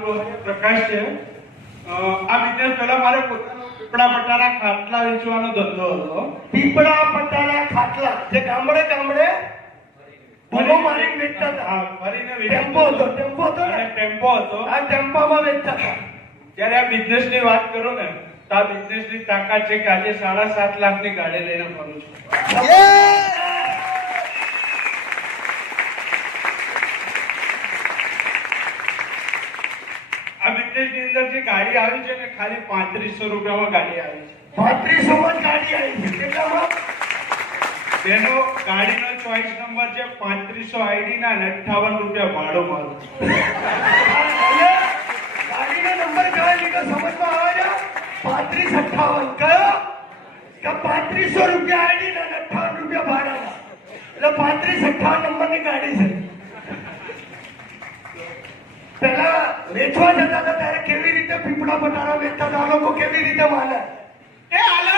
પ્રકાશ છે. આ બિઝનેસ પહેલા મારે પોતાનો પીપળા પટારા ખાટલા વેચવાનો ધંધો હતો. પીપળા પટારા ખાટલા જે ગામડે ગામડે ભૂલો મારી વેચતા હતા. ફરીને ટેમ્પો હતો ને? ટેમ્પો હતો. આ ટેમ્પામાં વેચતા હતા. જ્યારે આ બિઝનેસ ની વાત કરું ને તો આ બિઝનેસ ની તાકાત છે કે આજે 7.5 લાખની ગાડી લઈને ફરું છું. આ બિઝનેસ ની અંદર જે ગાડી આવી છે ને ખાલી 3500 રૂપિયામાં ગાડી આવી છે. 3500 માં ગાડી આવી છે. કેટલામાં? તેનો ગાડીનો ચોઈસ નંબર છે 3500 આઈડી ના 58 રૂપિયા ભાડું મારું. ગાડીનો નંબર કયો લીધો સમજમાં આવે છે? 3558 કયો? કે 3500 રૂપિયા આઈડી ના 58 રૂપિયા ભાડાના. એટલે 3558 નંબરની ગાડી છે. પેલા વેચવા જતા હતા ત્યારે કેવી રીતે પીપળા પટારા વેચતા હતા? લોકો કેવી રીતે માને? એ હાલે